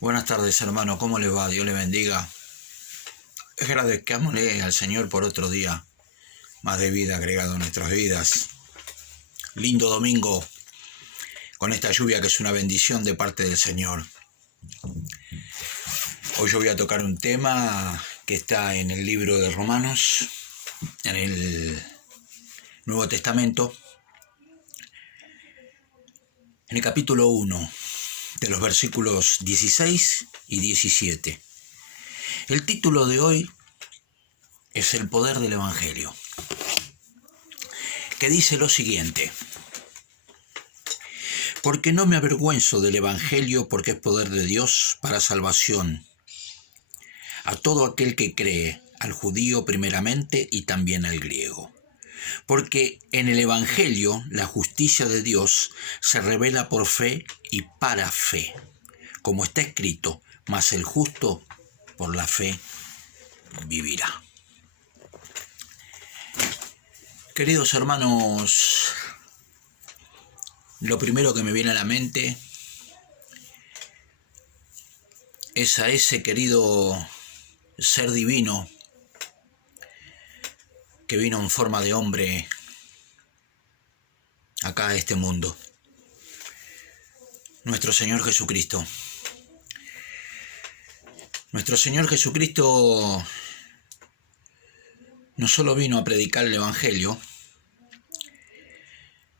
Buenas tardes, hermano. ¿Cómo le va? Dios le bendiga. Agradezcámosle al Señor por otro día más de vida agregado a nuestras vidas. Lindo domingo con esta lluvia que es una bendición de parte del Señor. Hoy yo voy a tocar un tema que está en el libro de Romanos, en el Nuevo Testamento, en el capítulo 1, de los versículos 16 y 17. El título de hoy es El poder del Evangelio, que dice lo siguiente: porque no me avergüenzo del Evangelio, porque es poder de Dios para salvación a todo aquel que cree, al judío primeramente y también al griego. Porque en el Evangelio la justicia de Dios se revela por fe y para fe, como está escrito: mas el justo por la fe vivirá. Queridos hermanos, lo primero que me viene a la mente es a ese querido ser divino que vino en forma de hombre acá a este mundo, nuestro Señor Jesucristo. Nuestro Señor Jesucristo no solo vino a predicar el Evangelio,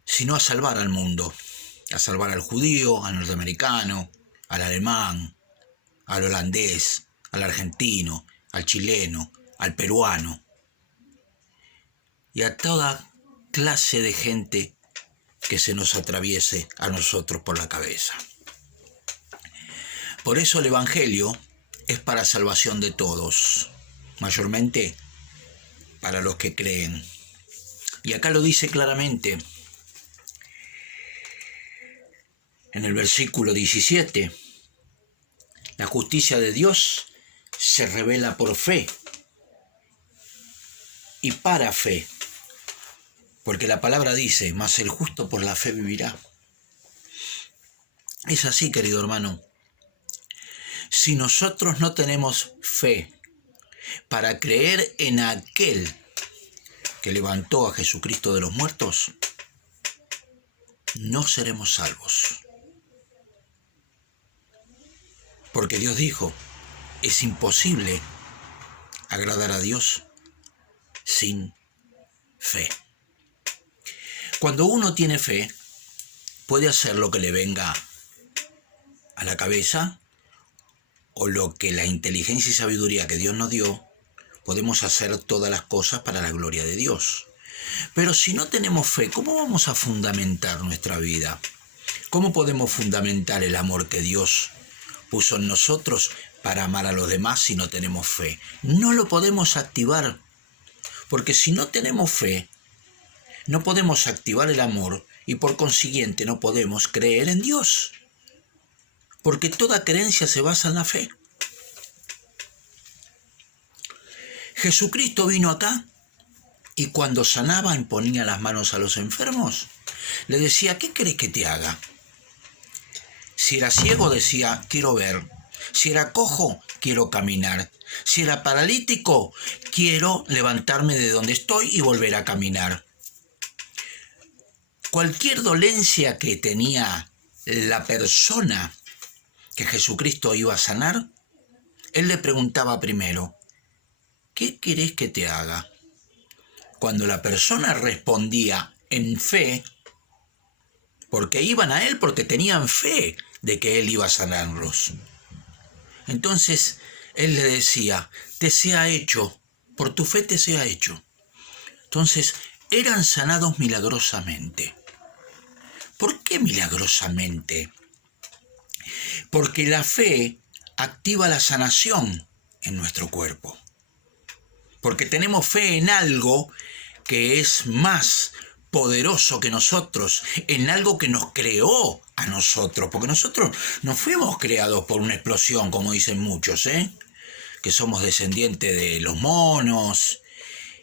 sino a salvar al mundo, a salvar al judío, al norteamericano, al alemán, al holandés, al argentino, al chileno, al peruano y a toda clase de gente que se nos atraviese a nosotros por la cabeza. Por eso el Evangelio es para salvación de todos, mayormente para los que creen. Y acá lo dice claramente en el versículo 17: la justicia de Dios se revela por fe y para fe, porque la palabra dice: mas el justo por la fe vivirá. Es así, querido hermano. Si nosotros no tenemos fe para creer en aquel que levantó a Jesucristo de los muertos, no seremos salvos. Porque Dios dijo: es imposible agradar a Dios sin fe. Cuando uno tiene fe, puede hacer lo que le venga a la cabeza, o lo que la inteligencia y sabiduría que Dios nos dio, podemos hacer todas las cosas para la gloria de Dios. Pero si no tenemos fe, ¿cómo vamos a fundamentar nuestra vida? ¿Cómo podemos fundamentar el amor que Dios puso en nosotros para amar a los demás si no tenemos fe? No lo podemos activar, porque si no tenemos fe, no podemos activar el amor y por consiguiente no podemos creer en Dios, porque toda creencia se basa en la fe. Jesucristo vino acá y cuando sanaba, imponía las manos a los enfermos, le decía: ¿qué querés que te haga? Si era ciego, decía: quiero ver. Si era cojo, quiero caminar. Si era paralítico, quiero levantarme de donde estoy y volver a caminar. Cualquier dolencia que tenía la persona que Jesucristo iba a sanar, él le preguntaba primero: ¿qué querés que te haga? Cuando la persona respondía en fe, porque iban a él porque tenían fe de que él iba a sanarlos, entonces él le decía: te sea hecho, por tu fe te sea hecho. Entonces eran sanados milagrosamente. ¿Por qué milagrosamente? Porque la fe activa la sanación en nuestro cuerpo. Porque tenemos fe en algo que es más poderoso que nosotros, en algo que nos creó a nosotros, porque nosotros no fuimos creados por una explosión, como dicen muchos, que somos descendientes de los monos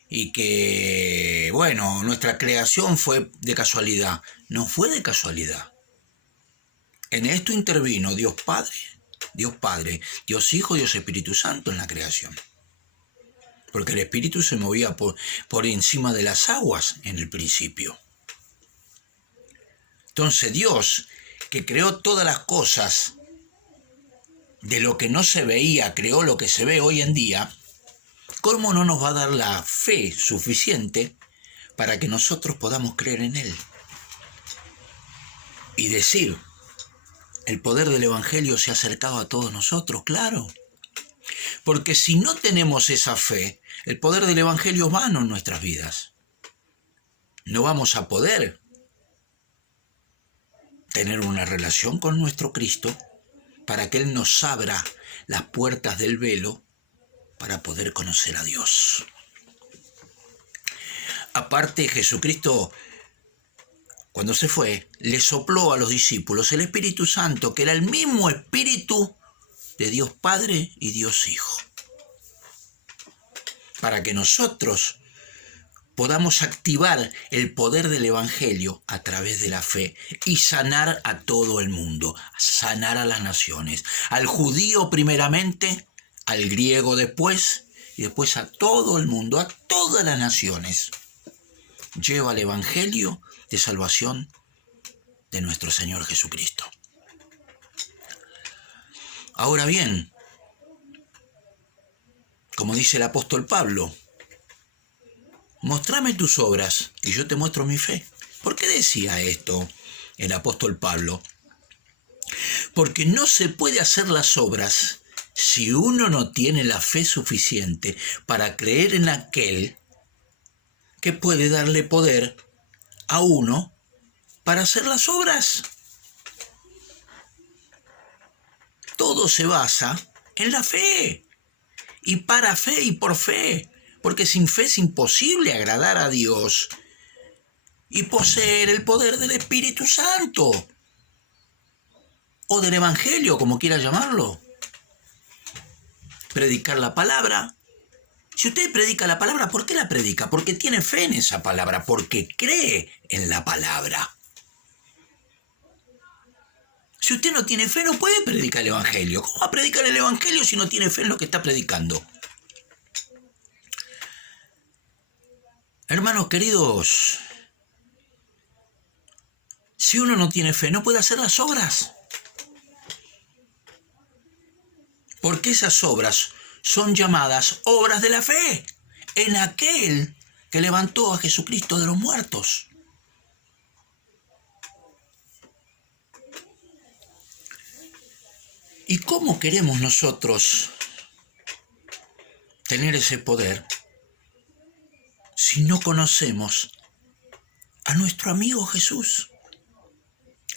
y que, bueno, nuestra creación fue de casualidad. No fue de casualidad. En esto intervino Dios Padre, Dios Padre, Dios Hijo, Dios Espíritu Santo en la creación. Porque el Espíritu se movía por encima de las aguas en el principio. Entonces Dios, que creó todas las cosas, de lo que no se veía, creó lo que se ve hoy en día, ¿cómo no nos va a dar la fe suficiente para que nosotros podamos creer en Él? Y decir, el poder del Evangelio se ha acercado a todos nosotros, claro. Porque si no tenemos esa fe, el poder del Evangelio es vano en nuestras vidas. No vamos a poder tener una relación con nuestro Cristo para que Él nos abra las puertas del velo para poder conocer a Dios. Aparte, Jesucristo, cuando se fue, le sopló a los discípulos el Espíritu Santo, que era el mismo Espíritu de Dios Padre y Dios Hijo, para que nosotros podamos activar el poder del Evangelio a través de la fe y sanar a todo el mundo, sanar a las naciones, al judío primeramente, al griego después, y después a todo el mundo, a todas las naciones. Lleva el Evangelio de salvación de nuestro Señor Jesucristo. Ahora bien, como dice el apóstol Pablo, mostrame tus obras y yo te muestro mi fe. ¿Por qué decía esto el apóstol Pablo? Porque no se puede hacer las obras si uno no tiene la fe suficiente para creer en aquel que puede darle poder a uno para hacer las obras. Todo se basa en la fe, y para fe y por fe, porque sin fe es imposible agradar a Dios y poseer el poder del Espíritu Santo, o del Evangelio, como quiera llamarlo. Predicar la palabra. Si usted predica la palabra, ¿por qué la predica? Porque tiene fe en esa palabra, porque cree en la palabra. Si usted no tiene fe, no puede predicar el Evangelio. ¿Cómo va a predicar el Evangelio si no tiene fe en lo que está predicando? Hermanos queridos, si uno no tiene fe, no puede hacer las obras. Porque esas obras son llamadas obras de la fe en aquel que levantó a Jesucristo de los muertos. ¿Y cómo queremos nosotros tener ese poder si no conocemos a nuestro amigo Jesús?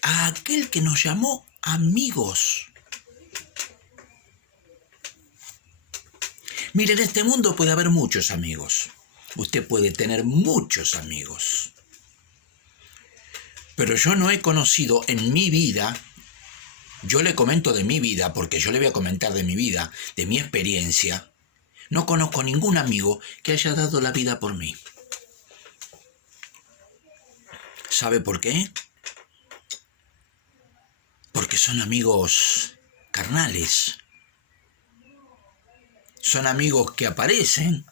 A aquel que nos llamó amigos. Mire, en este mundo puede haber muchos amigos. Usted puede tener muchos amigos. Pero yo no he conocido en mi vida, yo le comento de mi vida, porque yo le voy a comentar de mi vida, de mi experiencia, no conozco ningún amigo que haya dado la vida por mí. ¿Sabe por qué? Porque son amigos carnales. Son amigos que aparecen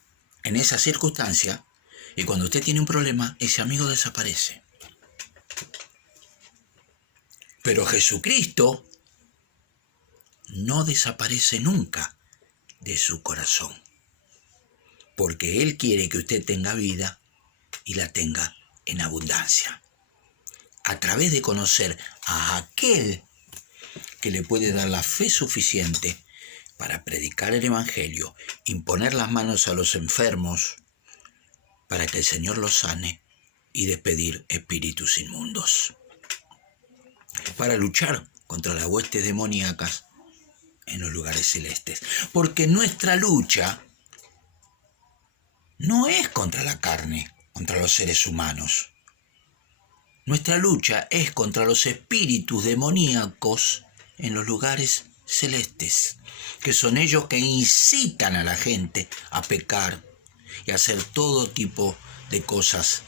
en esa circunstancia y cuando usted tiene un problema, ese amigo desaparece. Pero Jesucristo no desaparece nunca de su corazón, porque Él quiere que usted tenga vida y la tenga en abundancia, a través de conocer a aquel que le puede dar la fe suficiente para predicar el Evangelio, imponer las manos a los enfermos, para que el Señor los sane y despedir espíritus inmundos, para luchar contra las huestes demoníacas en los lugares celestes. Porque nuestra lucha no es contra la carne, contra los seres humanos. Nuestra lucha es contra los espíritus demoníacos en los lugares celestes, que son ellos que incitan a la gente a pecar y a hacer todo tipo de cosas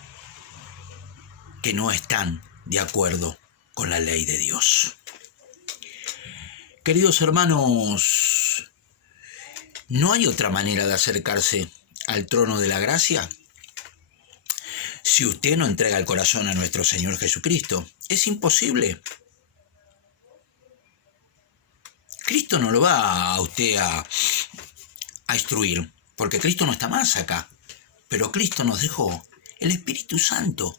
que no están de acuerdo con la ley de Dios. Queridos hermanos, ¿no hay otra manera de acercarse al trono de la gracia? Si usted no entrega el corazón a nuestro Señor Jesucristo, es imposible. Cristo no lo va a usted a instruir, porque Cristo no está más acá. Pero Cristo nos dejó el Espíritu Santo,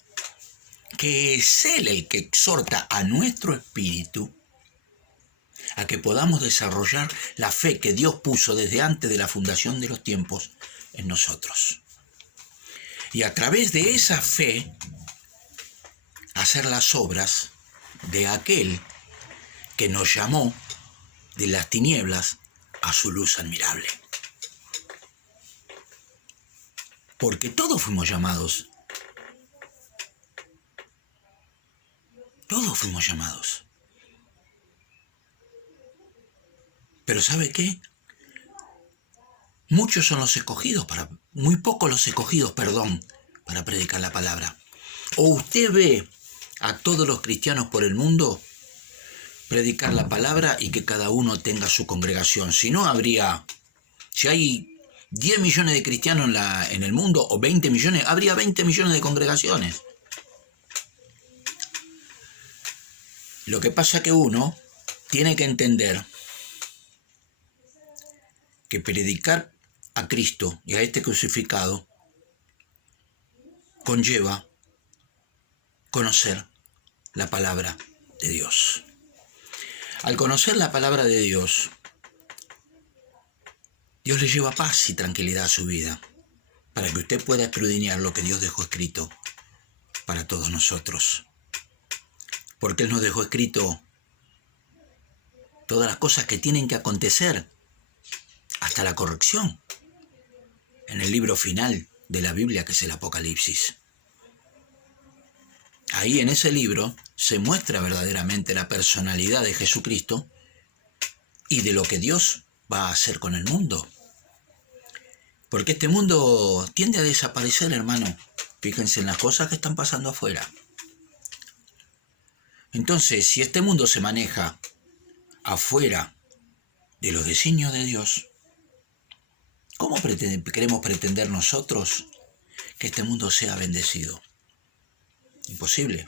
que es Él el que exhorta a nuestro espíritu a que podamos desarrollar la fe que Dios puso desde antes de la fundación de los tiempos en nosotros. Y a través de esa fe, hacer las obras de aquel que nos llamó de las tinieblas a su luz admirable. Porque todos fuimos llamados. Todos fuimos llamados. Pero ¿sabe qué? Muchos son los escogidos, muy pocos los escogidos, para predicar la palabra. O usted ve a todos los cristianos por el mundo predicar la palabra y que cada uno tenga su congregación. Si no, si hay 10 millones de cristianos en el mundo, o 20 millones, habría 20 millones de congregaciones. Lo que pasa es que uno tiene que entender que predicar a Cristo y a este crucificado conlleva conocer la palabra de Dios. Al conocer la palabra de Dios, Dios le lleva paz y tranquilidad a su vida, para que usted pueda escudriñar lo que Dios dejó escrito para todos nosotros. Porque Él nos dejó escrito todas las cosas que tienen que acontecer, hasta la corrección, en el libro final de la Biblia, que es el Apocalipsis. Ahí en ese libro se muestra verdaderamente la personalidad de Jesucristo y de lo que Dios va a hacer con el mundo. Porque este mundo tiende a desaparecer, hermano. Fíjense en las cosas que están pasando afuera. Entonces, si este mundo se maneja afuera de los designios de Dios, ¿cómo queremos pretender nosotros que este mundo sea bendecido? Imposible.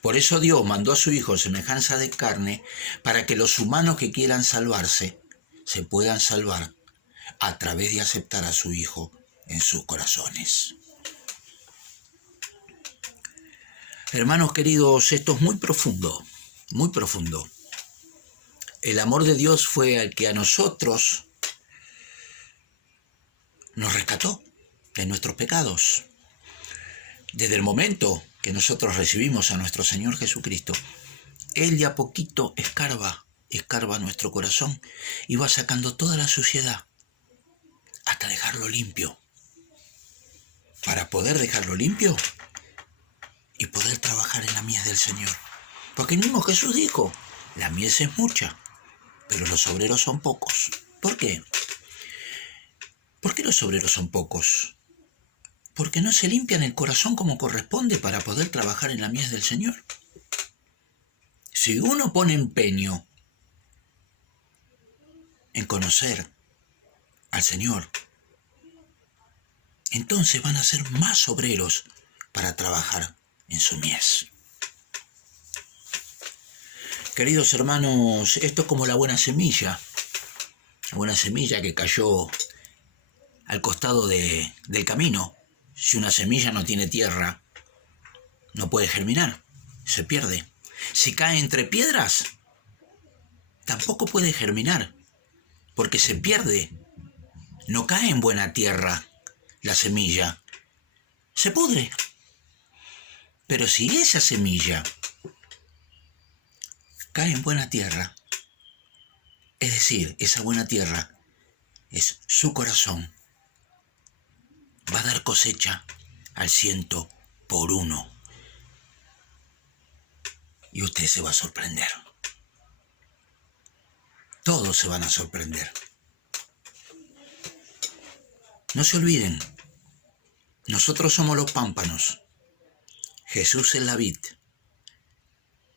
Por eso Dios mandó a su Hijo en semejanza de carne, para que los humanos que quieran salvarse se puedan salvar a través de aceptar a su Hijo en sus corazones. Hermanos queridos, esto es muy profundo, muy profundo. El amor de Dios fue el que a nosotros nos rescató de nuestros pecados. Desde el momento que nosotros recibimos a nuestro Señor Jesucristo, Él de a poquito escarba nuestro corazón y va sacando toda la suciedad hasta dejarlo limpio. Para poder dejarlo limpio y poder trabajar en la mies del Señor. Porque el mismo Jesús dijo, la mies es mucha, pero los obreros son pocos. ¿Por qué? ¿Por qué los obreros son pocos? Porque no se limpian el corazón como corresponde para poder trabajar en la mies del Señor. Si uno pone empeño en conocer al Señor, entonces van a ser más obreros para trabajar en su mies. Queridos hermanos, esto es como la buena semilla que cayó al costado del camino. Si una semilla no tiene tierra, no puede germinar, se pierde. Si cae entre piedras, tampoco puede germinar, porque se pierde. No cae en buena tierra la semilla, se pudre. Pero si esa semilla cae en buena tierra, es decir, esa buena tierra es su corazón, va a dar cosecha al 100%. Y usted se va a sorprender. Todos se van a sorprender. No se olviden, nosotros somos los pámpanos. Jesús es la vid.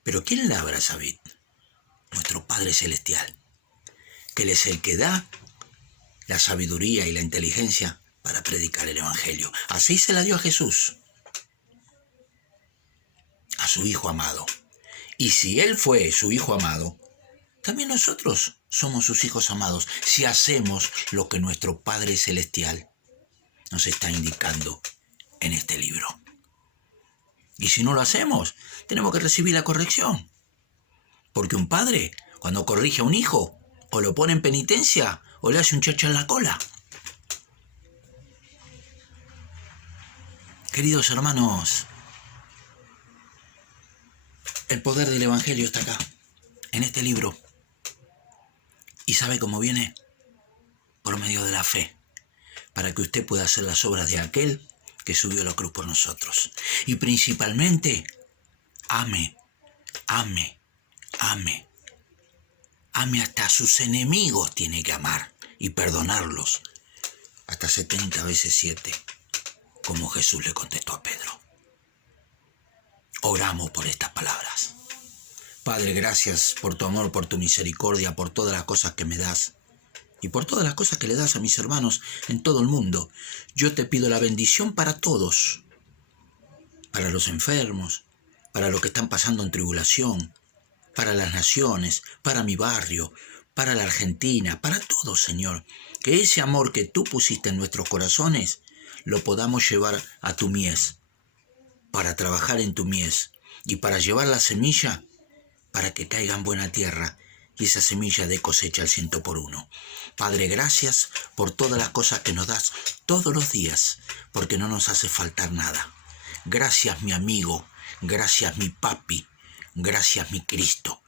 Pero ¿quién labra esa vid? Nuestro Padre Celestial. que Él es el que da la sabiduría y la inteligencia para predicar el Evangelio. Así se la dio a Jesús, a su Hijo amado. Y si Él fue su Hijo amado, también nosotros somos sus hijos amados si hacemos lo que nuestro Padre Celestial nos está indicando en este libro. Y si no lo hacemos, tenemos que recibir la corrección. Porque un padre, cuando corrige a un hijo, o lo pone en penitencia, o le hace un chacha en la cola. Queridos hermanos, el poder del Evangelio está acá, en este libro. ¿Y sabe cómo viene? Por medio de la fe, para que usted pueda hacer las obras de aquel que subió a la cruz por nosotros. Y principalmente, ame, ame, ame. Ame hasta a sus enemigos, tiene que amar y perdonarlos. Hasta 70 veces 7, como Jesús le contestó a Pedro. Oramos por estas palabras. Padre, gracias por tu amor, por tu misericordia, por todas las cosas que me das y por todas las cosas que le das a mis hermanos en todo el mundo. Yo te pido la bendición para todos, para los enfermos, para los que están pasando en tribulación, para las naciones, para mi barrio, para la Argentina, para todos, Señor. Que ese amor que tú pusiste en nuestros corazones lo podamos llevar a tu mies, para trabajar en tu mies y para llevar la semilla para que caiga en buena tierra y esa semilla dé cosecha al 100%. Padre, gracias por todas las cosas que nos das todos los días, porque no nos hace faltar nada. Gracias, mi amigo, gracias, mi papi, gracias, mi Cristo.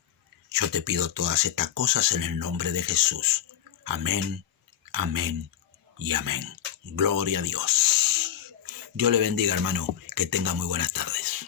Yo te pido todas estas cosas en el nombre de Jesús. Amén, amén y amén. Gloria a Dios. Dios le bendiga, hermano. Que tenga muy buenas tardes.